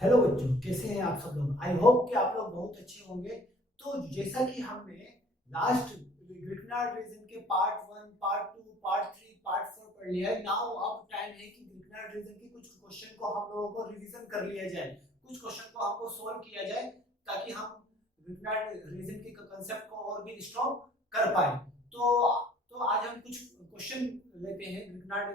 Hello बच्चों, कैसे हैं आप सब लोग। आई होप कि आप लोग बहुत अच्छे होंगे। तो जैसा कि हमने लास्ट ग्रिकनार्ड रीजन के पार्ट 1, पार्ट 2, पार्ट 3, पार्ट 4 पढ़ लिया है। नाउ अब टाइम है कि ग्रिकनार्ड रीजन के कुछ क्वेश्चन को हम लोगों को रिवीजन कर लिया जाए, कुछ क्वेश्चन को हमको सॉल्व किया जाए, ताकि हम ग्रिकनार्ड रीजन के कंसेप्ट को और भी स्ट्रॉन्ग कर पाए। तो आज हम कुछ क्वेश्चन लेते हैं ग्रिकनार्ड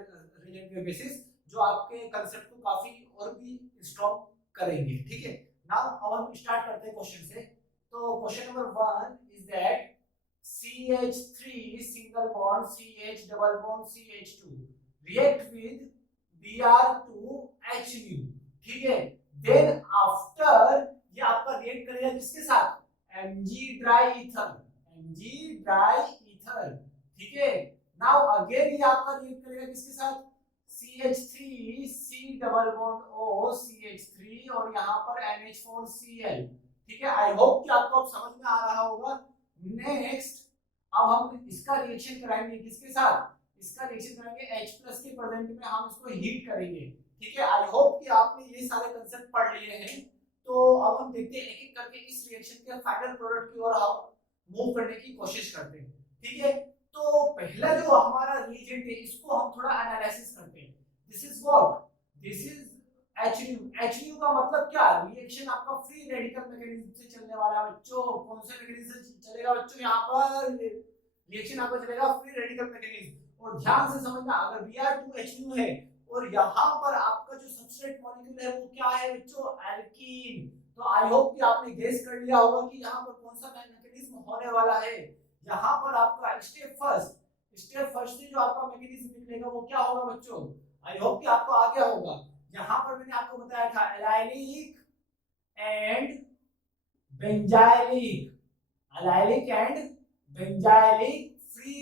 रीजन के बेसिस, जो आपके कंसेप्ट को काफी और भी स्ट्रॉन्ग करेंगे। ठीक है, नाउ अब हम स्टार्ट करते हैं क्वेश्चन से। तो question number 1 is that CH3 single bond CH double bond CH2 react with Br2HU। ठीक है, देन आफ्टर ये आपका रिएक्ट करेगा किसके साथ? Mg dry ether, Mg dry ether. ठीक है, नाउ अगेन ये आपका रिएक्ट करेगा किसके साथ? CH3 C double bond O CH3 और यहाँ पर NH4Cl। ठीक है, आई होप कि आपको अब समझ में आ रहा होगा। नेक्स्ट अब हम इसका रिएक्शन कराएंगे किसके साथ? इसका रिएक्शन कराएंगे H प्लस के प्रेजेंट में, हम इसको हीट करेंगे। ठीक है, आई होप कि आपने ये सारे कंसेप्ट पढ़ लिए हैं। तो अब हम देखते हैं एक एक करके इस रिएक्शन के फाइनल प्रोडक्ट की ओर हम मूव करने की कोशिश करते हैं। ठीक है, तो पहला जो हमारा रिएजेंट है इसको हम थोड़ा एनालिसिस करते हैं। This is what? This is HU। HU का मतलब क्या? रिएक्शन आपका फ्री रेडिकल मैकेनिज्म से चलने वाला है बच्चों। कौन से मैकेनिज्म से चलेगा बच्चों? यहाँ पर रिएक्शन आपका चलेगा फ्री रेडिकल मैकेनिज्म। और ध्यान से समझना, अगर Br2HU है और यहाँ पर आपका जो सबस्ट्रेट मॉलिक्यूल है वो क्या है बच्चों? एल्कीन। तो आई होप कि आपने गेस कर लिया होगा कि यहाँ पर कौन सा मैकेनिज्म होने वाला है। यहाँ पर आपका स्टेप फर्स्ट से जो आपका मैकेनिज्म निकलेगा वो क्या होगा बच्चों? आई होप कि आपको आ गया होगा। यहाँ पर मैंने आपको बताया था allylic and benzylic, allylic and benzylic free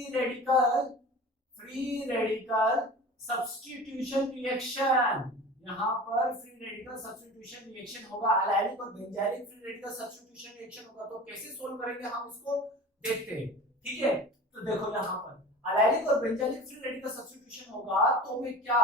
radical substitution reaction. यहाँ पर फ्री रेडिकल सब्स्टिट्यूशन रिएक्शन होगा, एलाइलिक और benzylic free radical substitution reaction होगा। तो कैसे सोल्व करेंगे हम इसको देखते हैं। ठीक है, तो देखो यहाँ पर एलाइलिक और बेंजाइलिक फ्री रेडिकल सब्स्टिट्यूशन होगा तो मैं क्या,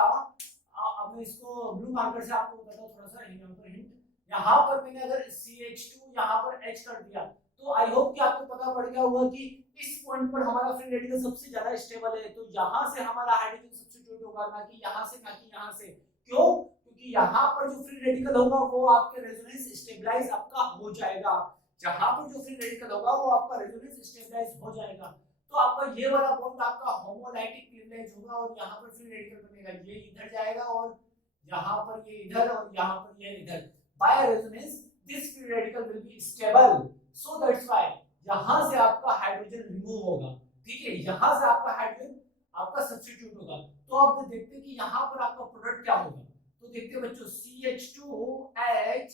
अब मैं इसको ब्लू मार्कर से आपको बताता हूँ थोड़ा सा यहाँ पर हिंट। यहाँ पर मैंने अगर CH2 यहाँ पर H कर दिया तो आई होप कि आपको पता पड़ गया होगा कि इस पॉइंट पर हमारा फ्री रेडिकल सबसे ज्यादा स्टेबल है। तो यहाँ से हमारा हाइड्रोजन सब्स्टिट्यूट होगा, ना कि यहाँ से। क्यों? क्योंकि यहाँ पर जो फ्री रेडिकल होगा वो आपके रेजोनेंस स्टेबलाइज आपका हो जाएगा। जहां पर जो फ्री रेडिकल होगा वो आपका रेजोनेंस स्टेबलाइज हो जाएगा। तो आपका ये वाला बॉन्ड आपका होमोलाइटिक क्लीवेज होगा और यहाँ पर फ्री रेडिकल बनेगा, ये इधर जाएगा और यहाँ पर ये इधर और यहाँ पर ये इधर। By resonance this free radical will be stable, so that's why यहाँ से आपका हाइड्रोजन रिमूव होगा। ठीक है, यहाँ से आपका हाइड्रोजन आपका सब्स्टिट्यूट होगा। तो अब देखते हैं कि यहाँ पर आपका प्रोडक्ट क्या होगा। तो देखते हैं बच्चों, CH2H,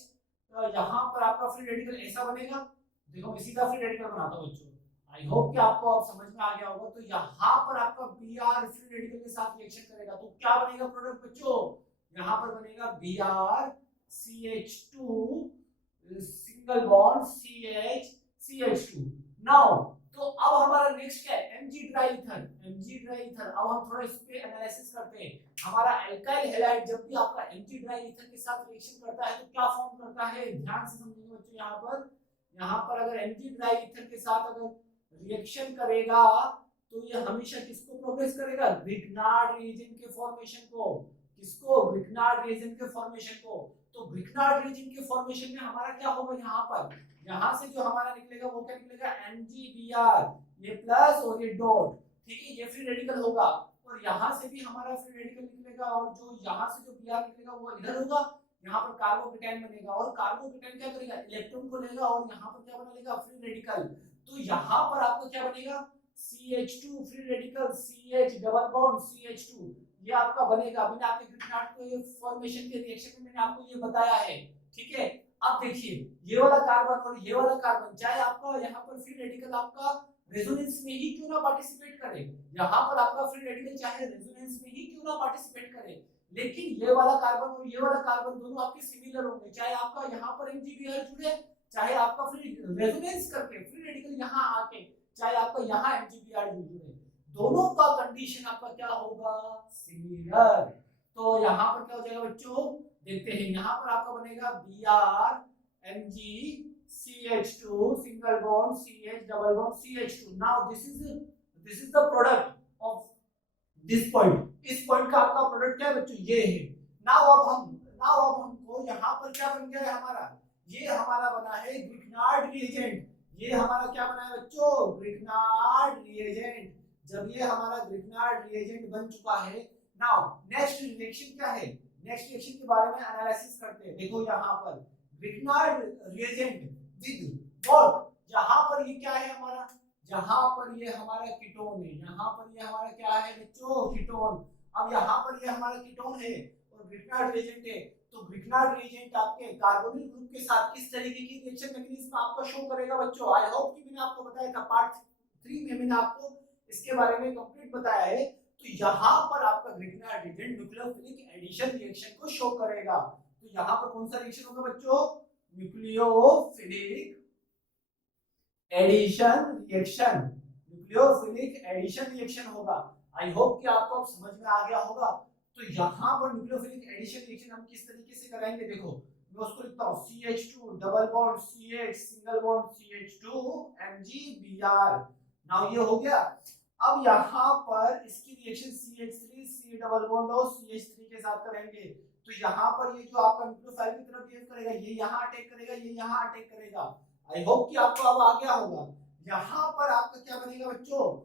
यहाँ पर आपका फ्री रेडिकल ऐसा बनेगा। देखो मैं सीधा फ्री रेडिकल बनाता हूँ बच्चों, आई होप कि आपको अब समझ में आ गया होगा। तो यहाँ पर आपका Br फ्री रेडिकल के साथ रिएक्शन करेगा तो क्या बनेगा प्रोडक्ट बच्चों? यहाँ पर बनेगा Br CH2 single bond CH2। Now तो अब हमारा नेक्स्ट क्या है? Mg dry ether. अब हम थोड़ा इस पे एनालिसिस करते हैं। हमारा एल्काइल हैलाइड जब भी आपका Mg ड्राई ईथर के साथ रिएक्शन करता है तो क्या फॉर्म करता है? ध्यान से समझिए बच्चों, यहाँ पर अगर Mg ड्राई ईथर के साथ अगर रिएक्शन करेगा तो ये हमेशा किसको प्रोग्रेस करेगा? ग्रिग्नार्ड रीजन के फॉर्मेशन को। किसको? ग्रिग्नार्ड रीजन के फॉर्मेशन को। तो ग्रिग्नार्ड रीजन के फॉर्मेशन में हमारा क्या होगा? यहाँ से जो हमारा निकलेगा वो क्या निकलेगा? MgBr, ये प्लस और ये डॉट। ठीक है, ये फ्री रेडिकल होगा और यहाँ से भी हमारा फ्री रेडिकल निकलेगा और जो यहाँ से जो Br निकलेगा वो इधर होगा। यहाँ पर कार्बोकेटाइन बनेगा और कार्बोकेटाइन क्या करेगा? इलेक्ट्रॉन को लेगा और यहाँ पर क्या बना लेगा? Free radical. तो यहाँ पर आपको क्या बनेगा? CH2 free radical CH double bond CH2, ये आपका बनेगा। मैंने आपके ग्रिग्नार्ड के फॉर्मेशन के रिएक्शन में मैंने आपको ये बताया है। ठीक है, अब देखिए ये वाला कार्बन और ये वाला कार्बन, चाहे आपका यहाँ पर फ्री रेडिकल आपका रेजोनेंस में ही क्यों ना पार्टिसिपेट करे, यहाँ पर आपका फ्री रेडिकल चाहे रेजोनेंस में ही क्यों ना पार्टिसिपेट करे, लेकिन ये वाला कार्बन और ये वाला कार्बन दोनों आपके सिमिलर होंगे। चाहे आपका यहाँ पर MgBr जुड़े, चाहे आपका फ्री रेजोनेंस करके फ्री रेडिकल यहाँ आके, चाहे आपका यहाँ MgBr जुड़े, दोनों का कंडीशन आपका क्या होगा? सिमिलर। तो यहाँ पर क्या हो जाएगा बच्चों? देखते हैं यहाँ पर आपका बनेगा BrMgCH2 single bond CH double bond CH2। Now this is the product of this point. इस पॉइंट का आपका प्रोडक्ट क्या है बच्चों, ये है। नाउ अब हमको यहाँ पर क्या बन गया है हमारा, ये हमारा बना है ग्रिग्नार्ड रिएजेंट। ये हमारा क्या बना है बच्चों, ग्रिग्नार्ड रिएजेंट। जब ये हमारा ग्रिग्नार्ड रिएजेंट बन चुका है, नाउ नेक्स्ट रिएक्शन क्या है, नेक्स्ट रिएक्शन के बारे में एनालिसिस करते हैं। देखो यहाँ पर ग्रिग्नार्ड रिएजेंट विद व्हाट, यहाँ पर ये क्या है हमारा, यहाँ पर ये हमारा कीटोन है, यहाँ पर ये हमारा क्या है बच्चों, कीटोन। अब यहाँ पर ये हमारा कीटोन है और ग्रिग्नार्ड रिएजेंट है, तो ग्रिग्नार्ड रिएजेंट आपके कार्बोनिल ग्रुप के साथ किस तरीके की रिएक्शन मैकेनिज्म आपको शो करेगा बच्चों। आई होप कि मैंने आपको बताया था पार्ट 3 में, मैंने आपको इसके बारे में कंप्लीट बताया है। तो यहाँ पर आपका Grignard reagent nucleophilic addition reaction को शो करेगा। तो यहाँ पर कौन सा रिएक्शन होगा बच्चों, nucleophilic addition reaction, nucleophilic addition reaction होगा। आई होप कि आपको अब समझ में आ गया होगा। तो यहाँ पर न्यूक्लियोफिलिक एडिशन रिएक्शन हम किस तरीके से कराएंगे, देखो मैं उसको लिखता हूँ CH2 double bond CH single bond CH2 MgBr। Now ये हो गया। अब यहाँ पर इसकी reaction CH3 C double bond और CH3 के साथ करेंगे। तो यहाँ पर ये जो आपका न्यूक्लियोफाइल की तरफ बिहेव करेगा, ये यहाँ अटैक करेगा, ये यहाँ अटैक करेगा। आई होप कि आपको अब आ गया होगा। यहाँ पर आपका क्या बनेगा बच्चों,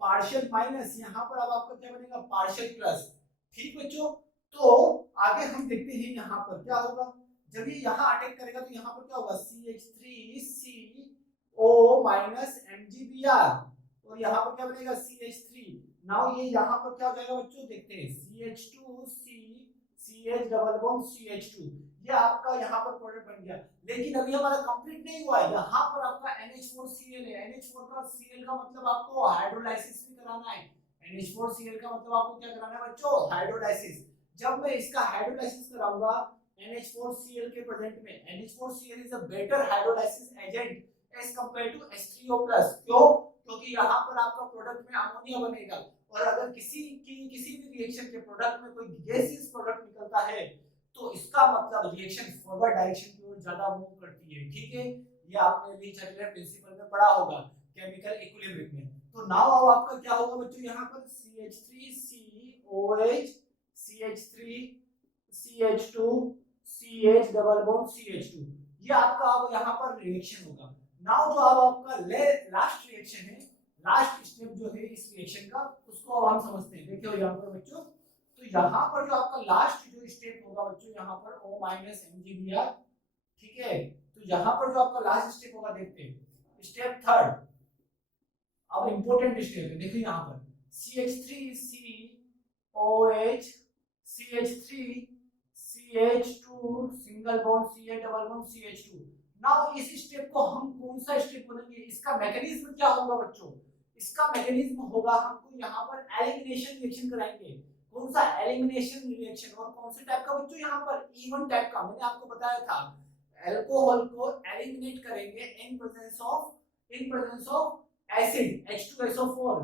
पार्शियल माइनस, यहाँ पर अब आपका क्या बनेगा, पार्शियल प्लस। ठीक बच्चों, तो आगे हम देखते हैं यहाँ पर क्या होगा। जब ये यहाँ अटैक करेगा तो यहाँ पर क्या होगा, CH3CO माइनस MgBr, और यहाँ पर क्या बनेगा CH3। नाउ ये यहाँ पर क्या हो जाएगा बच्चों, देखते हैं CH2C CH double bond CH2, ये आपका यहाँ पर प्रोडक्ट बन गया। लेकिन अभी हमारा कंप्लीट नहीं हुआ है, यहाँ पर आपका NH4Cl है। NH4 का Cl का मतलब आपको हाइड्रोलाइसिस भी कराना है। NH4Cl का मतलब आपको क्या कराना है बच्चों, हाइड्रोलाइसिस। जब मैं इसका हाइड्रोलाइसिस कराऊंगा NH4Cl के प्रेजेंट में, NH4Cl is a better hydrolysis agent as compare to H3O+। क्यों, क्योंकि यहाँ पर आपका प्रोडक्ट में अमोनिया बनेगा, और अगर किसी भी रिएक्शन के प्रोडक्ट में कोई गैसियस प्रोडक्ट निकलता है तो इसका मतलब रिएक्शन फॉरवर्ड डायरेक्शन की ओर ज्यादा मूव करती है। ठीक है, ये आपने ली चैप्टर प्रिंसिपल में पढ़ा होगा केमिकल इक्विलिब्रियम में। तो नाउ अब आपका क्या होगा बच्चों, यहाँ पर CH3COH CH3 CH2 CH double bond CH2, ये आपका अब यहाँ पर रिएक्शन होगा। नाउ जो अब आपका लास्ट रिएक्शन है, लास्ट स्टेप जो है इस रिएक्शन का, उसको अब हम समझते हैं। देखिए यहाँ पर बच्चों, तो यहाँ पर जो आपका लास्ट जो स्टेप होगा बच्चों, यहाँ पर O माइनस MgBr। ठीक है, तो यहाँ पर जो आपका लास्ट स्टेप होगा, देखते हैं स्टेप थर्ड। अब इंपॉर्टेंट स्टेप है, देखिए यहाँ पर CH3COH CH3 CH2 single bond CH double bond CH2। Now इस स्टेप को हम कौन सा स्टेप बोलेंगे, इसका मैकेनिज्म क्या होगा बच्चों, इसका मैकेनिज्म होगा हमको यहाँ पर एलिमिनेशन रिएक्शन कराएंगे। कौन सा एलिमिनेशन रिएक्शन, और कौन से टाइप का बच्चों, यहाँ पर E1 टाइप का। मैंने आपको बताया था अल्कोहल को एलिमिनेट करेंगे in presence of acid H2SO4,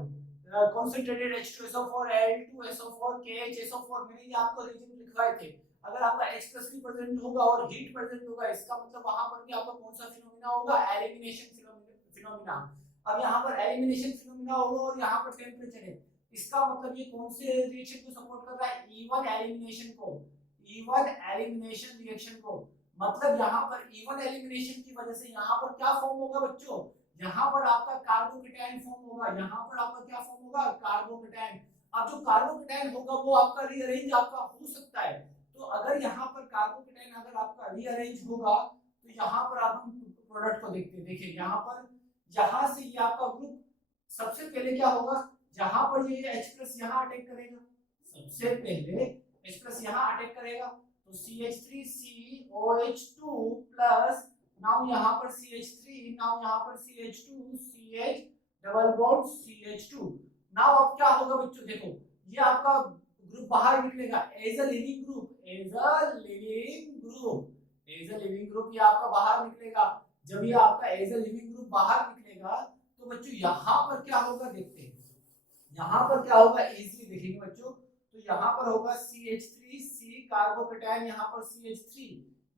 concentrated H2SO4 Al2SO4 KHSO4। मैंने ये आपको रीजन लिखवाए थे। अगर आपका H+ भी प्रेजेंट होगा और हीट प्रेजेंट होगा, इसका मतलब वहां पर भी आपका कौन सा फिनोमेना होगा, एलिमिनेशन फिनोमेना। अब यहाँ पर एलिमिनेशन फिनोमेना होगा और यहाँ पर टेम्परेचर है, इसका मतलब ये कौन से रिएक्शन को सपोर्ट कर रहा है, E1 एलिमिनेशन को, E1 एलिमिनेशन रिएक्शन को। मतलब यहाँ पर E1 एलिमिनेशन की वजह से यहाँ पर क्या फॉर्म होगा बच्चों, यहाँ पर आपका कार्बोकेटायन फॉर्म होगा। यहाँ पर आपका क्या फॉर्म होगा, कार्बोकेटायन। अब जो कार्बोकेटायन होगा वो आपका रीअरेंज आपका हो सकता है। तो अगर यहाँ पर कार्बोकेटायन अगर आपका रीअरेंज होगा, तो यहाँ पर आप हम प्रोडक्ट को देखते हैं। देखिए यहाँ पर, यहाँ से ये आपका ग्रुप सबसे पहले क्या होगा, जहां पर ये H+ यहाँ अटैक करेगा, सबसे पहले H+ यहाँ अटैक करेगा, तो CH3COH2+, नाउ यहाँ पर CH3, नाउ यहाँ पर CH2 CH double bond CH2। Now अब क्या होगा बच्चों, देखो ये आपका ग्रुप बाहर निकलेगा as a living group, as a living group ये आपका बाहर निकलेगा। जब ये आपका एज अ लिविंग ग्रुप बाहर निकलेगा, तो बच्चों यहाँ पर क्या होगा, देखते हैं यहाँ पर क्या होगा, इजीली देखेंगे बच्चों। तो यहाँ पर होगा CH3 C कार्बोकेटायन, यहाँ पर CH3,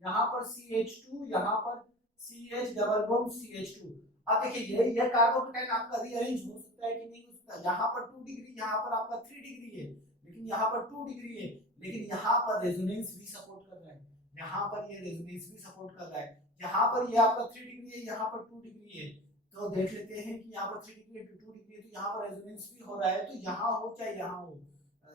यहाँ पर CH2, यहाँ पर CH डबल बॉन्ड CH2। अब देखिए ये कार्बोकेटायन आपका रीअरेंज हो सकता है कि नहीं हो सकता। यहाँ पर 2 डिग्री, यहाँ पर आपका 3 डिग्री है, लेकिन यहाँ पर 2 डिग्री है, लेकिन यहाँ पर रेजोनेंस भी सपोर्ट कर रहा है, यहाँ पर ये रेजोनेंस भी सपोर्ट कर रहा है। यहाँ पर ये आपका 3 डिग्री है, यहाँ पर 2 डिग्री है, तो देख लेते हैं कि यहाँ पर 3 डिग्री 2 डिग्री है, तो यहाँ पर रेजोनेंस भी हो रहा है। तो यहाँ हो चाहे यहाँ हो,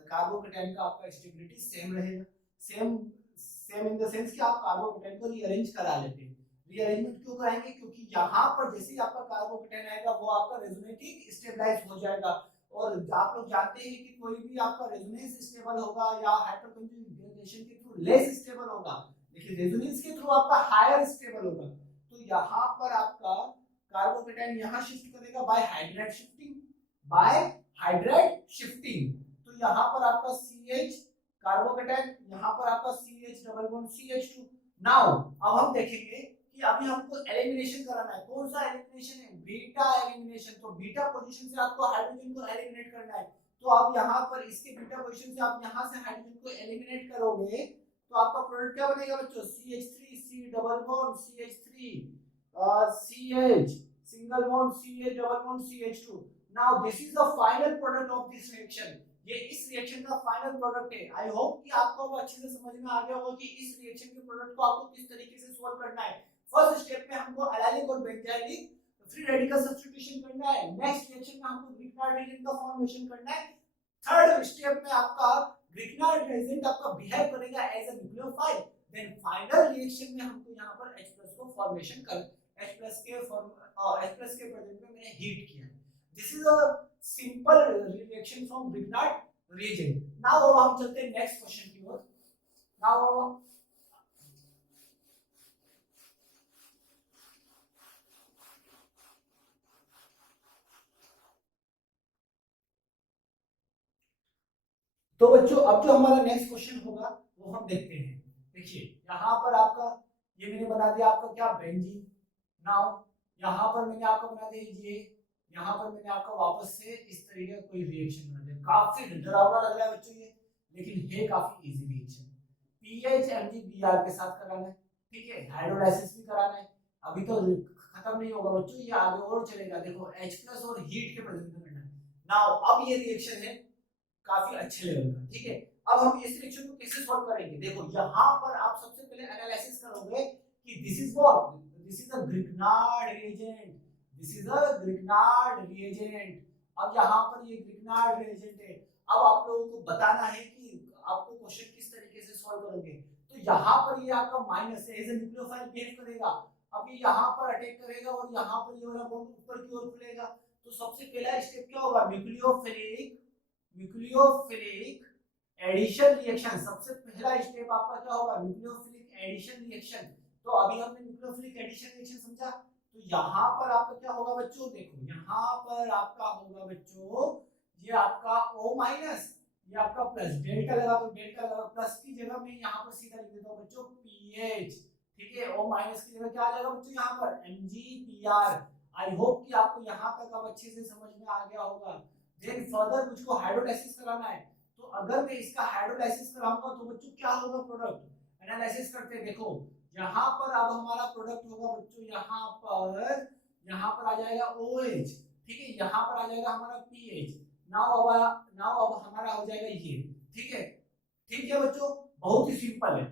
कार्बोकेटायन का आपका स्टेबिलिटी सेम रहेगा। Same same in the sense कि आप कार्बोकेटायन को रीअरेंज करा लेते हैं। रीअरेंजमेंट क्यों कराएंगे? क्योंकि यहाँ पर जैसे ही आपका कार्बोकेटायन आएगा वो आपका रेजोनेटिंग स्टेबलाइज हो जाएगा। और आप लोग जानते हैं कि कोई भी आपका रेजोनेंस स्टेबल होगा या हाइपरकंजुगेशन के थ्रू लेस स्टेबल होगा, लेकिन रेजोनेंस के थ्रू आपका हायर स्टेबल होगा। तो यहाँ पर आपका कार्बोकेटायन यहाँ शिफ्ट करेगा by hydride shifting, by hydride shifting. तो यहाँ पर आपका CH कार्बोकेटायन, यहाँ पर आपका CH double bond CH2। Now अब हम देखेंगे कि अभी हमको एलिमिनेशन कराना है। कौन सा एलिमिनेशन है? Beta elimination. तो बीटा पोजीशन से आपको हाइड्रोजन को एलिमिनेट करना है। तो आप यहाँ पर इसके बीटा पोजीशन से आप यहाँ से हाइड्रोजन को एलिमिनेट करोगे तो आपका प्रोडक्ट क्या बनेगा बच्चों? CH3 C double bond CH3 CH single bond CH double bond CH2। now this is the final product of this reaction। ये इस रिएक्शन का फाइनल प्रोडक्ट है। आई होप कि आपको अच्छे से समझ में आ गया होगा कि इस रिएक्शन के प्रोडक्ट को आपको किस तरीके से सॉल्व करना है। फर्स्ट स्टेप में हमको एलाइलिक और बेंजाइलिक फ्री रेडिकल सब्स्टिट्यूशन करना है। नेक्स्ट रिएक्शन में हमको ग्रिग्नार्ड रिएजेंट का फॉर्मेशन करना है। थर्ड स्टेप में आपका ग्रिग्नार्ड रिएजेंट आपका बिहेव करेगा as a nucleophile. Then final reaction में हमको यहां पर H+ को फॉर्मेशन कर H+ के प्रेजेंट में मैंने हीट किया। This is a simple reaction from Grignard reagent. Now अब हम चलते हैं नेक्स्ट क्वेश्चन की ओर। नाउ तो बच्चों अब जो हमारा नेक्स्ट क्वेश्चन होगा वो हम देखते हैं। देखिए यहाँ पर आपका ये मैंने बना दिया आपका क्या? बेंजीन। नाउ यहाँ पर मैंने आपको बना दिया ये, यहाँ पर मैंने आपका वापस से इस तरीके का कोई रिएक्शन बना दिया। काफी डरावना लग रहा है बच्चों ये, लेकिन है काफी इजी रिएक्शन। पीएच MgBr के साथ कराना है, ठीक है, हाइड्रोलाइसिस भी कराना है। अभी तो खत्म नहीं होगा बच्चों, ये आगे और चलेगा। देखो H+ और हीट के प्रेजेंट में करना है। नाउ अब ये रिएक्शन है काफी अच्छे लेवल का, ठीक है। अब हम इस रिएक्शन को कैसे सॉल्व करेंगे? देखो यहाँ पर आप सबसे पहले एनालिसिस करोगे कि this is what? This is a Grignard reagent, this is a Grignard reagent. अब यहाँ पर ये ग्रिग्नार्ड रिएजेंट है। अब आप लोगों को बताना है कि आपको क्वेश्चन किस तरीके से सॉल्व करोगे। तो यहाँ पर ये आपका माइनस है, एज अ न्यूक्लियोफाइल बिहेव करेगा। अब ये यहाँ पर अटैक करेगा और यहाँ पर ये वाला बॉन्ड ऊपर की ओर खुलेगा। तो सबसे पहला स्टेप क्या होगा? Nucleophilic addition reaction. सबसे पहला स्टेप आपका क्या होगा? Nucleophilic addition reaction. तो अभी हमने न्यूक्लियोफिलिक एडिशन रिएक्शन समझा। तो यहाँ पर आपका क्या होगा बच्चों? देखो यहाँ पर आपका होगा बच्चों ये आपका O-, ये आपका प्लस। डेल्टा लगा तो डेल्टा लगा, प्लस की जगह में यहाँ पर सीधा लिख देता हूँ बच्चों पीएच, ठीक है। O- की जगह क्या आ जाएगा बच्चों? यहाँ पर MgBr। आई होप कि आपको यहाँ तक अब अच्छे से समझ में आ गया होगा। देन फर्दर मुझको हाइड्रोलाइसिस कराना है। तो अगर मैं इसका हाइड्रोलाइसिस कराऊंगा तो बच्चों क्या होगा प्रोडक्ट? एनालिसिस करते हैं। देखो यहाँ पर अब हमारा प्रोडक्ट होगा बच्चों, यहाँ पर आ जाएगा OH, ठीक है, यहाँ पर आ जाएगा हमारा पीएच। नाउ अब हमारा हो जाएगा ये, ठीक है। ठीक है बच्चों, बहुत ही सिंपल है,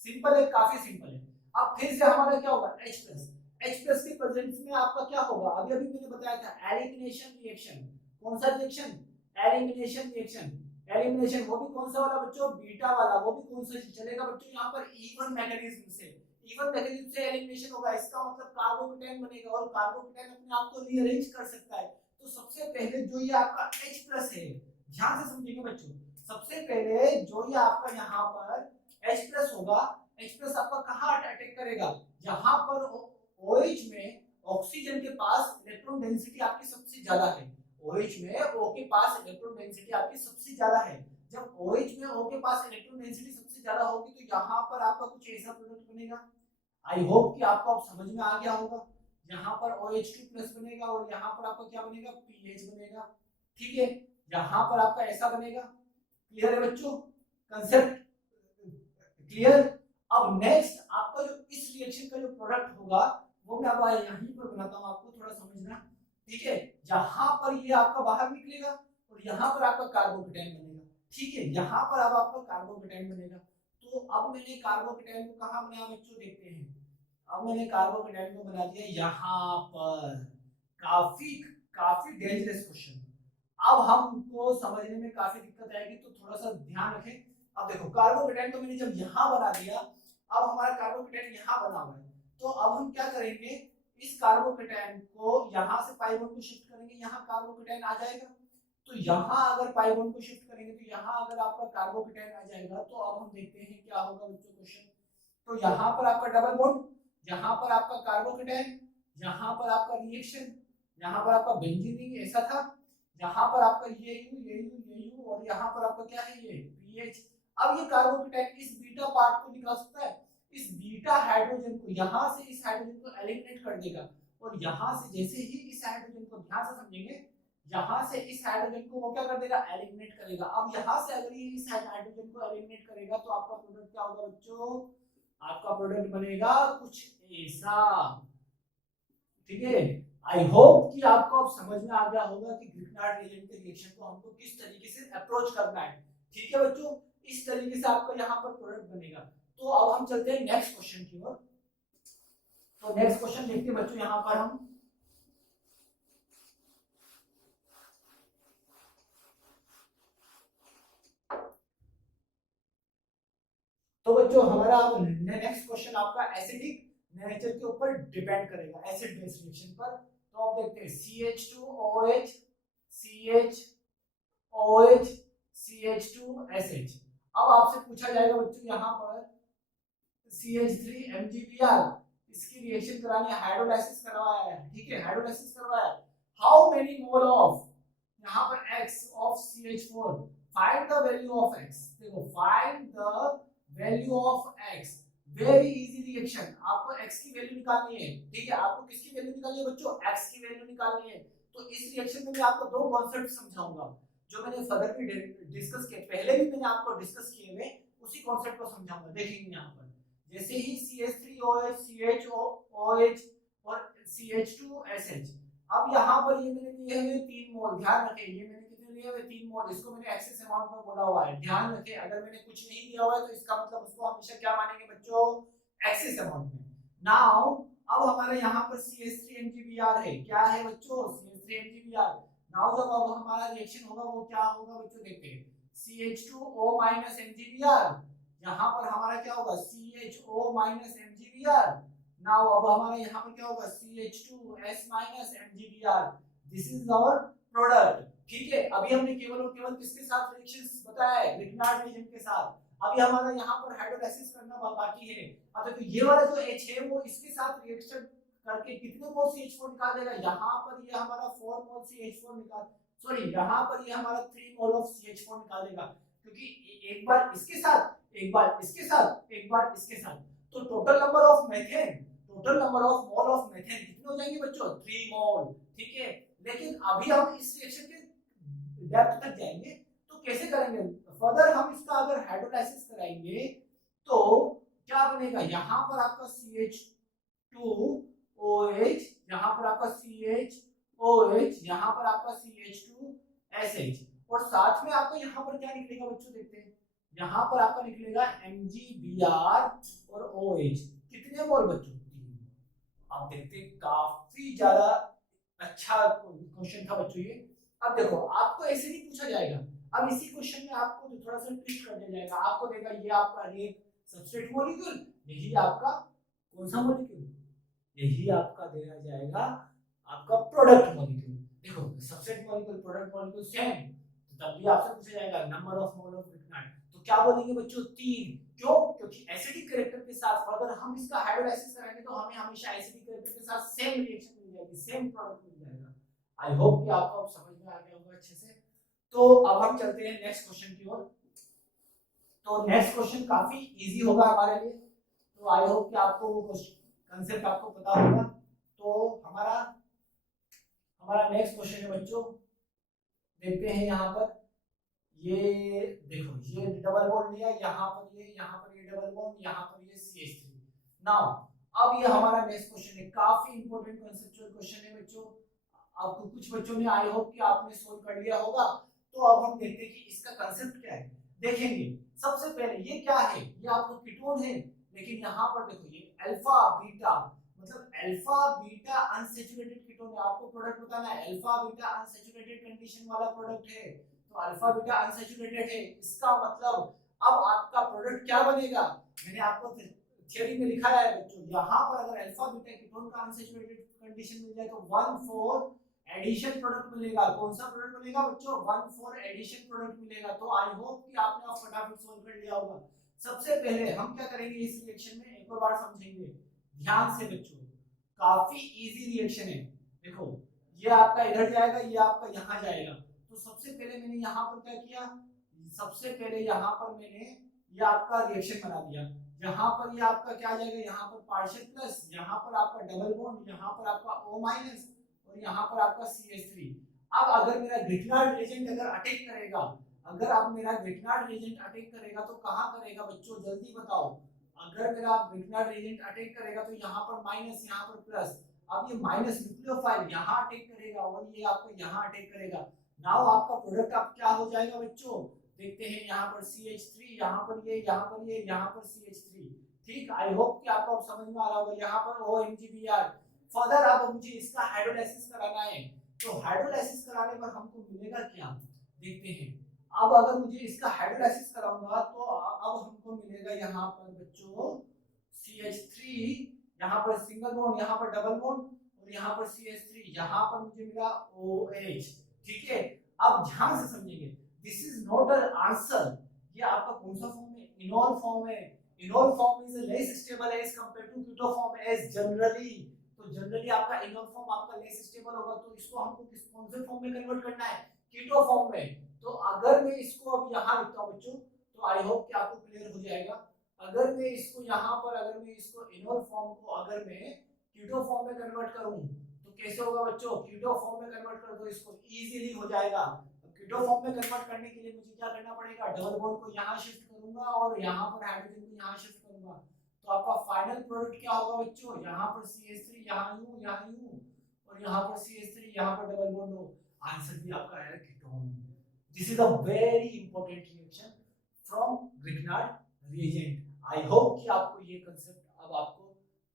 सिंपल है, काफी सिंपल है। अब फिर से हमारा क्या होगा? H+ के प्रेजेंस में आपका क्या होगा? अभी अभी मैंने बताया था एलिमिनेशन रिएक्शन। कौन सा रिएक्शन? Elimination reaction. एलिमिनेशन वो भी कौन सा वाला बच्चों? बीटा वाला। वो भी कौन सा चलेगा बच्चों? यहाँ पर इवन मैकेनिज्म से, इवन मैकेनिज्म से एलिमिनेशन होगा। इसका मतलब कार्बोकेटायन बनेगा और कार्बोकेटायन अपने आप को रीअरेंज कर सकता है। तो सबसे पहले जो ये आपका H+ है, ध्यान से समझिएगा बच्चों, सबसे पहले जो ये आपका यहाँ पर H+ होगा, H+ आपका कहाँ अटैक करेगा? यहाँ पर OH में ऑक्सीजन के पास इलेक्ट्रॉन डेंसिटी आपकी सबसे ज्यादा है। OH में O के पास इलेक्ट्रॉन डेंसिटी आपकी सबसे ज्यादा है। जब OH में O के पास इलेक्ट्रॉन डेंसिटी सबसे ज्यादा होगी तो यहाँ पर आपका कुछ ऐसा प्रोडक्ट बनेगा। आई होप कि आपको अब समझ में आ गया होगा। यहाँ पर OH2+ बनेगा और यहाँ पर आपका क्या बनेगा? पीएच बनेगा, ठीक है। यहाँ पर आपका ऐसा बनेगा, क्लियर है बच्चों, कंसेप्ट क्लियर। अब नेक्स्ट आपका जो इस रिएक्शन का जो प्रोडक्ट होगा वो मैं अब यहीं पर बनाता हूँ, आपको थोड़ा समझना, ठीक है। यहाँ पर ये आपका बाहर निकलेगा और यहाँ पर आपका कार्बोकेटाइन बनेगा, ठीक है। यहाँ पर अब आपका कार्बोकेटाइन बनेगा। तो अब मैंने कार्बोकेटाइन को कहाँ बनाया बच्चों, देखते हैं। अब मैंने कार्बोकेटाइन को बना दिया यहाँ पर। काफी काफी डेंजरस क्वेश्चन, अब हमको समझने में काफी दिक्कत आएगी, तो थोड़ा सा ध्यान रखें। अब देखो कार्बोकेटाइन तो मैंने जब यहाँ बना दिया, अब हमारा कार्बोकेटाइन यहाँ बना हुआ है, तो अब हम क्या करेंगे, इस कार्बोकेटाइन को यहाँ से पाई बॉन्ड को शिफ्ट करेंगे, यहाँ कार्बोकेटाइन आ जाएगा। तो यहाँ अगर पाई बॉन्ड को शिफ्ट करेंगे तो यहाँ अगर आपका कार्बोकेटाइन आ जाएगा, तो अब हम देखते हैं क्या होगा बच्चों क्वेश्चन। तो यहाँ पर आपका डबल बॉन्ड, यहाँ पर आपका कार्बोकेटाइन, यहाँ पर आपका रिएक्शन, यहाँ पर आपका बेंजीन रिंग ऐसा था, यहाँ पर आपका ये यू और यहाँ पर आपका क्या है ये पीएच। अब ये कार्बोकेटाइन इस बीटा पार्ट को निकाल सकता है, इस बीटा हाइड्रोजन को यहाँ से इस हाइड्रोजन को एलिमिनेट कर देगा, और यहाँ से जैसे ही इस हाइड्रोजन को ध्यान से समझेंगे, यहाँ से इस हाइड्रोजन को वो क्या कर देगा, एलिमिनेट करेगा। अब यहाँ से अगर ये इस हाइड्रोजन को एलिमिनेट करेगा तो आपका प्रोडक्ट क्या होगा बच्चों, आपका प्रोडक्ट बनेगा कुछ ऐसा, ठीक है। आई होप कि आपको अब समझ में आ गया होगा कि ग्रिग्नार्ड रिएजेंट के रिएक्शन को हमको किस तरीके से अप्रोच करना है, ठीक है बच्चों। इस तरीके से आपका यहाँ पर प्रोडक्ट बनेगा। तो अब हम चलते हैं नेक्स्ट क्वेश्चन की ओर। तो नेक्स्ट क्वेश्चन देखते हैं बच्चों, यहाँ पर हम तो बच्चों हमारा नेक्स्ट क्वेश्चन आपका एसिडिक नेचर के ऊपर डिपेंड करेगा, एसिड बेस रिएक्शन पर। तो आप देखते हैं CH2OH CHOH CH2SH। अब आपसे पूछा जाएगा बच्चों यहाँ पर CH3MgBr, इसकी रिएक्शन करानी है, हाइड्रोलाइसिस करवाया है, ठीक है, हाइड्रोलाइसिस करवाया है। हाउ मेनी मोल ऑफ यहाँ पर X of CH4, find the value of X। देखो find the value of X, very easy reaction, आपको X की वैल्यू निकालनी है, ठीक है। आपको किसकी वैल्यू निकालनी है बच्चों, X की वैल्यू निकालनी है। तो इस रिएक्शन में मैं आपको दो कॉन्सेप्ट समझाऊंगा जो मैंने फर्दर भी डिस्कस किए, पहले भी मैंने आपको डिस्कस किए हुए, उसी कॉन्सेप्ट को समझाऊंगा। देखेंगे यहाँ पर जैसे ही CH3OH CHOOH और CH2SH। अब यहाँ पर ये मैंने लिए हुए 3 मोल, ध्यान रखें, ये मैंने कितने लिए हुए 3 मोल, इसको मैंने एक्सेस अमाउंट में बोला हुआ है, ध्यान रखें। अगर मैंने कुछ नहीं दिया हुआ है तो इसका मतलब उसको हमेशा क्या मानेंगे बच्चों, एक्सेस अमाउंट में। नाउ अब हमारे यहाँ पर CH3MgBr है, क्या है बच्चों, CH3MgBr। नाउ जब अब हमारा रिएक्शन होगा वो क्या होगा बच्चों, देखते हैं CH2O MgBr, यहाँ पर हमारा क्या होगा CHO MgBr। नाउ अब हमारा यहाँ पर क्या होगा CH2S MgBr, this is our product, ठीक है। अभी हमने केवल और केवल किसके साथ रिएक्शंस बताया है, ग्रिग्नार्ड रिएजेंट के साथ। अभी हमारा यहाँ पर हाइड्रोलाइसिस करना बाकी है। अब देखो ये वाला जो H है वो इसके साथ रिएक्शन करके कितने मोल CH4 निकाल देगा, यहाँ पर ये हमारा 4 मोल CH4 निकाल, सॉरी यहाँ पर ये हमारा 3 मोल ऑफ CH4 निकाल देगा, क्योंकि एक बार इसके साथ, एक बार इसके साथ, एक बार इसके साथ, तो total number of methane, total number of mole of methane कितने हो जाएंगे बच्चों, 3 मोल, ठीक है। लेकिन अभी हम इस रिएक्शन के डेप्थ तक जाएंगे तो कैसे करेंगे, फर्दर हम इसका अगर हाइड्रोलाइसिस कराएंगे तो क्या बनेगा, यहाँ पर आपका CH2OH, यहाँ पर आपका CHOH, यहाँ पर आपका CH2SH, और साथ में आपको यहाँ पर क्या निकलेगा बच्चों, देखते हैं यहाँ पर आपका निकलेगा MgBr और OH, कितने मोल बच्चों, 3। आप देखते हैं काफी ज्यादा अच्छा क्वेश्चन था बच्चों ये। अब देखो आपको ऐसे नहीं पूछा जाएगा, अब इसी क्वेश्चन में आपको थोड़ा सा ट्विस्ट कर दिया जाएगा, आपको देगा ये आपका एक सबस्ट्रेट मॉलिक्यूल, यही आपका कौन सा मॉलिक्यूल, यही आपका दिया जाएगा आपका प्रोडक्ट मॉलिक्यूल। देखो substrate molecule product molecule same, तो तब भी आपसे पूछा जाएगा number of mole of Grignard, तो क्या बोलेंगे बच्चों 3, क्यों, क्योंकि एसिडिक कैरेक्टर के साथ अगर हम इसका हाइड्रोलाइसिस कराएंगे तो हमें हमेशा एसिडिक कैरेक्टर के साथ सेम रिएक्शन मिल जाएगी, सेम प्रोडक्ट मिल जाएगा। आई होप कि आपको अब समझ में आ गया होगा अच्छे से। तो अब हम चलते हैं नेक्स्ट क्वेश्चन की ओर। तो नेक्स्ट क्वेश्चन काफी इजी होगा हमारे लिए, तो आई होप कि आपको वो कांसेप्ट आपको पता होगा। तो हमारा नेक्स्ट क्वेश्चन है बच्चों, देखते हैं यहाँ पर, ये देखो ये डबल बॉन्ड लिया, यहाँ पर ये डबल बॉन्ड, यहाँ पर ये CH3। नाउ अब ये हमारा नेक्स्ट क्वेश्चन है, काफी इंपॉर्टेंट कॉन्सेप्चुअल क्वेश्चन है बच्चों। आपको कुछ बच्चों ने, आई होप कि आपने सोल्व कर लिया होगा। तो अब हम देखते हैं कि इसका कांसेप्ट क्या है। देखेंगे सबसे पहले ये क्या है, ये आपको कीटोन है, लेकिन यहाँ पर देखो ये अल्फा बीटा, मतलब अल्फा बीटा अनसैचुरेटेड कीटोन है। आपको प्रोडक्ट बताना है, अल्फा बीटा अनसैचुरेटेड कंडीशन वाला प्रोडक्ट है, तो अल्फा बीटा अनसैचुरेटेड है, इसका मतलब अब आपका प्रोडक्ट क्या बनेगा। मैंने आपको थ्योरी में लिखा है बच्चों, यहाँ पर अगर अल्फा बीटा कीटोन का अनसैचुरेटेड कंडीशन मिल जाए तो 1,4 एडिशन प्रोडक्ट मिलेगा। कौन सा प्रोडक्ट मिलेगा बच्चों, 1,4 एडिशन प्रोडक्ट मिलेगा। तो आई होप कि आपने फटाफट सोल्व कर लिया होगा। सबसे पहले हम क्या करेंगे इस रिएक्शन में, एक और बार समझेंगे ध्यान से बच्चों, काफी इजी रिएक्शन है। देखो ये आपका इधर जाएगा, ये आपका यहाँ जाएगा। तो सबसे पहले मैंने यहाँ पर क्या किया, सबसे पहले यहाँ पर मैंने ये आपका रिएक्शन बना दिया। यहाँ पर ये आपका क्या जाएगा, यहाँ पर पार्शियल प्लस, यहाँ पर आपका डबल बॉन्ड, यहाँ पर आपका O माइनस, और यहाँ पर आपका CH3। अब अगर मेरा ग्रिटनार्ड रिएजेंट अगर अटैक करेगा, अगर अब मेरा ग्रिटनार्ड रिएजेंट अटैक करेगा तो कहाँ करेगा बच्चों, जल्दी बताओ। अगर मेरा ग्रिटनार्ड रिएजेंट अटैक करेगा तो यहाँ पर माइनस, यहाँ पर प्लस। अब ये माइनस न्यूक्लियोफाइल यहाँ अटैक करेगा और ये आपको यहाँ अटैक करेगा। नाउ आपका प्रोडक्ट अब क्या हो जाएगा बच्चों, देखते हैं यहाँ पर CH3, यहाँ पर ये, यहाँ पर ये, यहाँ पर CH3। ठीक, आई होप कि आपको अब समझ में आ रहा होगा। यहाँ पर OMGBr। फर्दर अब मुझे इसका हाइड्रोलाइसिस कराना है, तो हाइड्रोलाइसिस कराने पर हमको मिलेगा क्या, देखते हैं। अब अगर मुझे इसका हाइड्रोलाइसिस कराऊंगा तो अब हमको मिलेगा यहाँ पर बच्चों CH3, यहाँ पर सिंगल बॉन्ड, यहाँ पर डबल बॉन्ड, और यहाँ पर CH3, यहाँ पर मुझे मिला OH। ठीक है, अब ध्यान से समझेंगे, this is not an answer. ये आपका कौन सा फॉर्म है, इनॉल फॉर्म है। Enol form is less stable as compare to keto form as generally. तो जनरली आपका इनॉल फॉर्म आपका लेस स्टेबल होगा, तो इसको हमको किस कौन से फॉर्म में कन्वर्ट करना है, कीटो फॉर्म में। तो अगर मैं इसको अब यहाँ लिखता हूँ बच्चों, तो आई होप कि आपको क्लियर हो जाएगा। अगर मैं इसको यहाँ पर, अगर मैं इसको इनॉल फॉर्म को अगर मैं कीटो फॉर्म में कन्वर्ट करूँ तो कैसे होगा बच्चों, कीटो फॉर्म में कन्वर्ट कर दो इसको, इजीली हो जाएगा। कीटो फॉर्म में कन्वर्ट करने के लिए मुझे क्या करना पड़ेगा, डबल बॉन्ड को यहाँ शिफ्ट करूंगा और यहाँ पर हाइड्रोजन को यहाँ शिफ्ट करूंगा। तो आपका फाइनल प्रोडक्ट क्या होगा बच्चों, यहाँ पर CH3, यहाँ यूं, यहाँ यूं, और यहाँ पर CH3, यहाँ पर डबल बॉन्ड हो। आंसर भी आपका है ketone. This is a very important reaction from Grignard reagent. I hope कि आपको ये कांसेप्ट अब आपको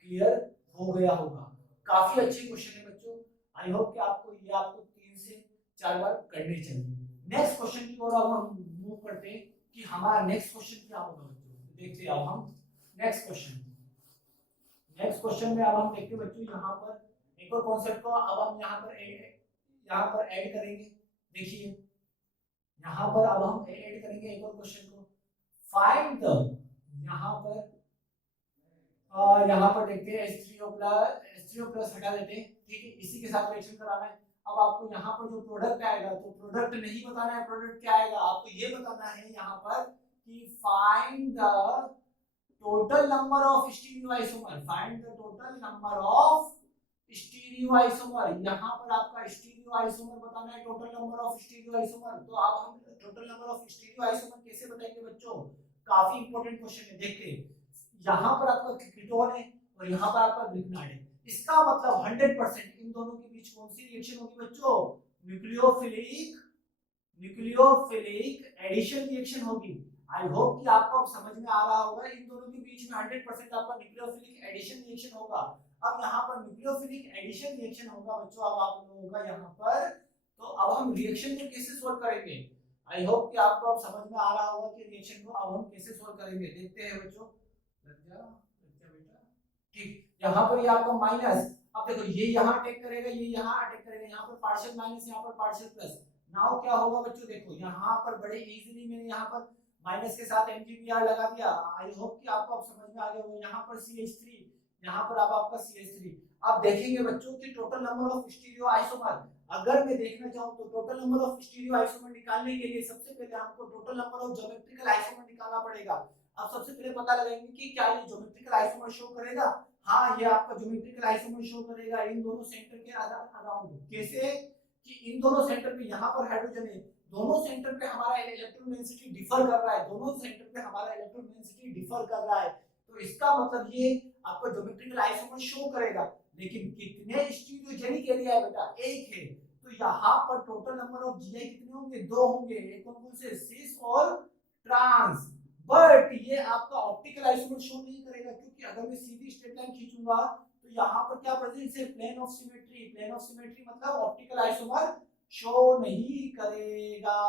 क्लियर हो गया होगा। काफी अच्छे क्वेश्चन है बच्चों। आई होप कि आपको ये आपको 3 से 4 बार करने चाहिए। नेक्स्ट क्वेश्चन की ओर अब हम मूव करते हैं कि हमारा नेक्स्ट क्वेश्चन क्या होगा बच्चों। देखते हैं अब हम नेक्स्ट क्वेश्चन में अब हम देखते हैं बच्चों, यहाँ पर एक और कॉन्सेप्ट को अब हम यहाँ पर ऐड करेंगे। देखिए यहाँ पर अब हम ऐड करेंगे एक और क्वेश्चन को, फाइंड द, यहाँ पर देखते हैं H3O+ हटा देते हैं। ठीक है, इसी के साथ रिएक्शन कराना है। अब आपको यहाँ पर जो प्रोडक्ट आएगा, तो प्रोडक्ट नहीं बताना है, प्रोडक्ट क्या आएगा आपको ये बताना है यहाँ पर कि find the total number of stereoisomer, find the total number of stereoisomer. यहाँ पर आपका स्टीरियोआइसोमर बताना है, टोटल नंबर ऑफ स्टीरियोआइसोमर। तो अब हम टोटल नंबर ऑफ स्टीरियोआइसोमर कैसे बताएंगे बच्चों, काफी इंपॉर्टेंट क्वेश्चन है। देखते हैं, यहाँ पर आपका कीटोन है और यहाँ पर आपका ग्रिग्नार्ड है। इसका मतलब 100% इन दोनों के बीच कौन सी रिएक्शन होगी बच्चों, न्यूक्लियोफिलिक एडिशन रिएक्शन होगी। आई होप कि आपको अब समझ में आ रहा होगा, इन दोनों के बीच में 100% आपका न्यूक्लियोफिलिक एडिशन रिएक्शन होगा। अब यहाँ पर न्यूक्लियोफिलिक एडिशन रिएक्शन होगा बच्चों, अब आप लोगों का यहाँ पर, तो अब हम रिएक्शन को कैसे सोल्व करेंगे। आई होप कि आपको अब समझ में आ रहा होगा कि रिएक्शन को अब हम कैसे सोल्व करेंगे। देखते हैं बच्चों, ठीक, यहाँ पर ये आपका माइनस, अब देखो ये यहाँ अटैक करेगा, ये यहाँ अटैक करेगा, यहाँ पर पार्शियल माइनस, यहाँ पर पार्शियल प्लस। नाउ क्या होगा बच्चों, देखो यहाँ पर बड़े इजीली मैंने यहाँ पर माइनस के साथ MgBr लगा दिया। आई होप कि आपको अब समझ में आ गया होगा। यहाँ पर CH3, यहाँ पर अब आपका CH3। अब देखेंगे बच्चों कि total number of stereo isomer, अगर मैं देखना चाहूँ तो total number of stereo isomer निकालने के लिए सबसे पहले हमको total number of geometrical isomer निकालना पड़ेगा। अब सबसे पहले पता लगाएंगे कि क्या ये ज्योमेट्रिकल आइसोमर शो करेगा। हाँ, ये आपका ज्योमेट्रिकल आइसोमर शो करेगा इन दोनों सेंटर के अराउंड। कैसे कि इन दोनों सेंटर पे यहाँ पर हाइड्रोजन है, दोनों सेंटर पे हमारा इलेक्ट्रॉन डेंसिटी डिफर कर रहा है, दोनों सेंटर पे हमारा इलेक्ट्रॉन डेंसिटी डिफर कर रहा है। तो इसका मतलब ये आपको ज्योमेट्रिकल आइसोमर शो करेगा, लेकिन कितने स्टीरियोजेनिक एरिया है बेटा, एक है। तो यहाँ पर टोटल नंबर ऑफ जीआई कितने होंगे, 2 होंगे। एक कौन से, सिस और ट्रांस। बट ये आपका ऑप्टिकल आइसोमर शो नहीं करेगा, क्योंकि अगर मैं सीधी स्ट्रेट लाइन खींचूंगा तो यहाँ पर क्या प्रेजेंस है, plane of symmetry. Plane of symmetry मतलब ऑप्टिकल आइसोमर शो नहीं करेगा।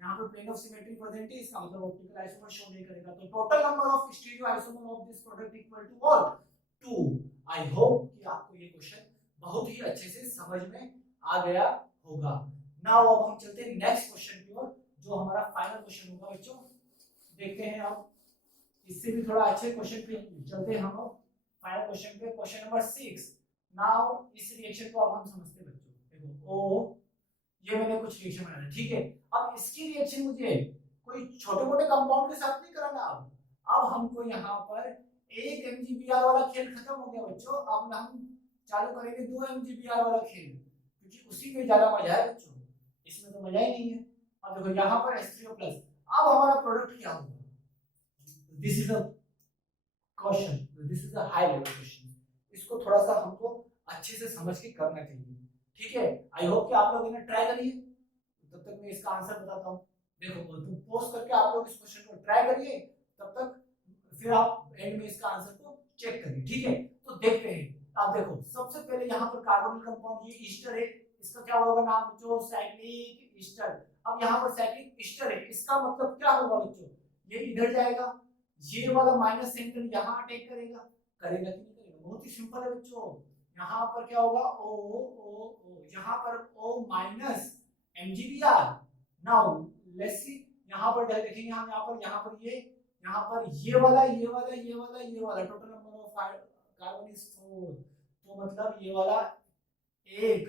यहाँ पर प्लेन ऑफ सिमेट्री प्रेजेंट है, इसका मतलब ऑप्टिकल आइसोमर शो नहीं करेगा। तो total number of stereoisomer of this product equal to what, 2। I hope कि आपको ये क्वेश्चन बहुत ही अच्छे से समझ में आ गया होगा। नाउ अब हम चलते हैं नेक्स्ट क्वेश्चन की ओर, जो हमारा फाइनल क्वेश्चन होगा बच्चों। देखते हैं अब इससे भी थोड़ा अच्छे क्वेश्चन पे चलते हैं हम फाइनल क्वेश्चन पे, क्वेश्चन नंबर 6। नाउ इस रिएक्शन को अब हम समझते हैं बच्चों। देखो ओ, ये मैंने कुछ रिएक्शन बनाया, ठीक है। अब इसकी रिएक्शन मुझे कोई छोटे मोटे कंपाउंड के साथ नहीं कराना। अब हमको यहाँ पर एक एमजीबीआर वाला खेल खत्म हो गया बच्चों। अब हम चालू करेंगे 2 एमजीबीआर वाला खेल, क्योंकि उसी में ज्यादा मजा है बच्चों, इसमें तो मजा ही नहीं है। अब देखो यहाँ पर H3O+, अब हमारा प्रोडक्ट क्या होगा। This is a question, this is a high level question, इसको थोड़ा सा हमको अच्छे से समझ के करना चाहिए, ठीक है। आई होप कि आप लोग इन्हें ट्राई करिए, तब तक मैं इसका आंसर बताता हूँ। देखो तुम पोस्ट करके आप लोग इस क्वेश्चन को ट्राई करिए, तब तक फिर आप एंड में इसका आंसर को चेक करिए, ठीक है। तो देखते हैं। आप देखो सबसे पहले यहाँ पर कार्बोनिल कंपाउंड, ये ईस्टर है, इसका क्या होगा नाम बच्चों, साइक्लिक ईस्टर। अब यहाँ पर साइक्लिक ईस्टर है, इसका मतलब क्या होगा बच्चों, ये इधर जाएगा, ये वाला माइनस सेंटर यहाँ अटैक करेगा, करेगा कि नहीं करेगा। बहुत ही सिंपल है बच्चों। यहाँ पर क्या होगा, ओ ओ ओ, यहाँ पर O minus MgBr। Now let's see, यहाँ पर देखेंगे हम, यहाँ पर ये, यहाँ पर ये वाला, ये वाला, ये वाला, ये वाला, total number of carbon is 4। तो मतलब ये वाला एक,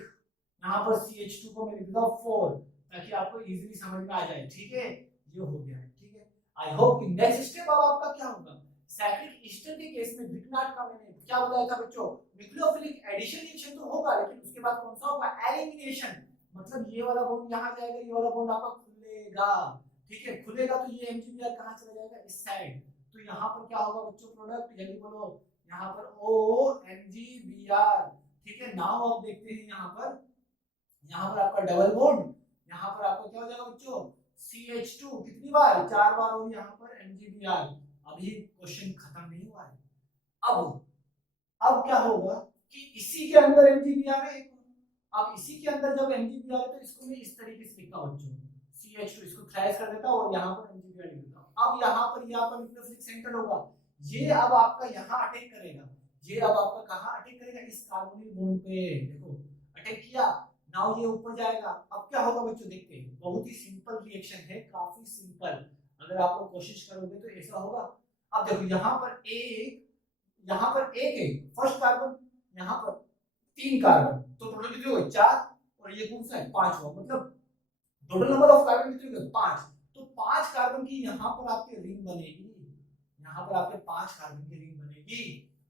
यहाँ पर CH2 को मैं लिख दूंगा 4, ताकि आपको इजीली समझ में आ जाए, ठीक है। ये हो गया, ठीक है। आई होप कि नेक्स्ट स्टेप अब आपका क्या होगा। साइक्लिक ईस्टर के केस में ग्रिग्नार्ड का मैंने क्या बताया था बच्चों, न्यूक्लियोफिलिक एडिशन रिएक्शन तो होगा, लेकिन उसके बाद कौन सा होगा, एलिमिनेशन। मतलब ये वाला बॉन्ड यहाँ जाएगा, ये वाला बॉन्ड आपका खुलेगा, ठीक है। खुलेगा तो ये MgBr कहाँ चला जाएगा, इस साइड। तो यहाँ पर क्या होगा बच्चों, प्रोडक्ट जल्दी बोलो, यहाँ पर OMgBr, ठीक है। नाउ आप देखते हैं यहाँ पर आपका डबल बॉन्ड, यहाँ पर आपका क्या हो जाएगा बच्चों, CH2 कितनी बार, 4 बार, और यहाँ पर MgBr। अभी क्वेश्चन खत्म नहीं हुआ है। अब क्या होगा कि इसी के अंदर MgBr है। अब इसी के अंदर जब MgBr है तो इसको मैं इस तरीके से लिखता हूं बच्चों, CH2 इसको थ्राइस कर देता हूं और यहाँ पर MgBr लिख देता हूं। अब यहाँ पर ये आपका न्यूक्लियोफिलिक सेंटर होगा, ये अब आपका यहाँ अटैक करेगा, ये अब आपका कहाँ अटैक करेगा, इस कार्बोनिल बॉन्ड पे। देखो अटैक किया, नाउ ये ऊपर जाएगा। अब क्या होगा बच्चों, देखते हैं। बहुत ही सिंपल रिएक्शन है, काफी सिंपल, अगर आप लोग कोशिश करोगे तो ऐसा होगा। अब देखो यहाँ पर एक है फर्स्ट कार्बन, यहाँ पर 3 कार्बन, तो टोटल कितने हुए, 4, और ये कौन सा है, 5 हुआ। मतलब टोटल नंबर ऑफ कार्बन कितने हुए, 5। तो 5 कार्बन की यहाँ पर आपकी रिंग बनेगी, यहाँ पर आपके 5 कार्बन की रिंग बनेगी,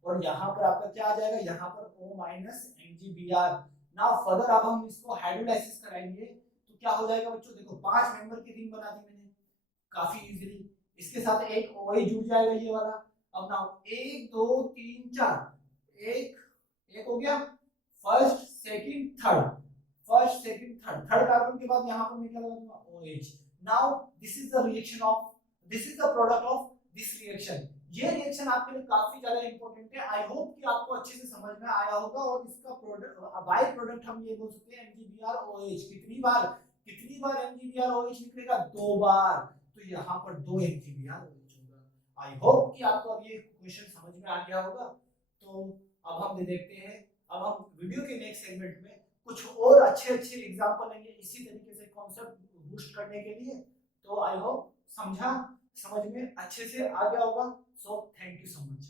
और यहाँ पर आपका क्या आ जाएगा, यहाँ पर O minus MgBr। Now further अब हम इसको हाइड्रोलाइसिस कराएंगे तो क्या हो जाएगा बच्चों, देखो 5 मेंबर की रिंग बना दी मैंने काफी इजीली, इसके साथ एक OH जुड़ जाएगा, ये वाला। अब नाउ 1 2 3 4, एक हो गया, first second third, first second third, third carbon के बाद यहाँ पर मैं क्या लगा दूंगा, OH। Now this is the reaction of, this is the product of this reaction. ये रिएक्शन आपके लिए काफी ज्यादा इंपॉर्टेंट है। आई होप कि आपको अच्छे से समझ में आया होगा, और इसका प्रोडक्ट बाय प्रोडक्ट हम ये बोल सकते हैं MgBr OH। कितनी बार MgBr OH निकलेगा, 2 बार। तो यहाँ पर 2 MgBr OH होगा। आई होप कि आपको अब ये क्वेश्चन समझ में आ गया होगा। तो अब हम देखते हैं, अब हम वीडियो के नेक्स्ट सेगमेंट में कुछ और अच्छे एग्जांपल लेंगे इसी तरीके से कॉन्सेप्ट बूस्ट करने के लिए। तो आई होप समझ में अच्छे से आ गया होगा। So thank you so much.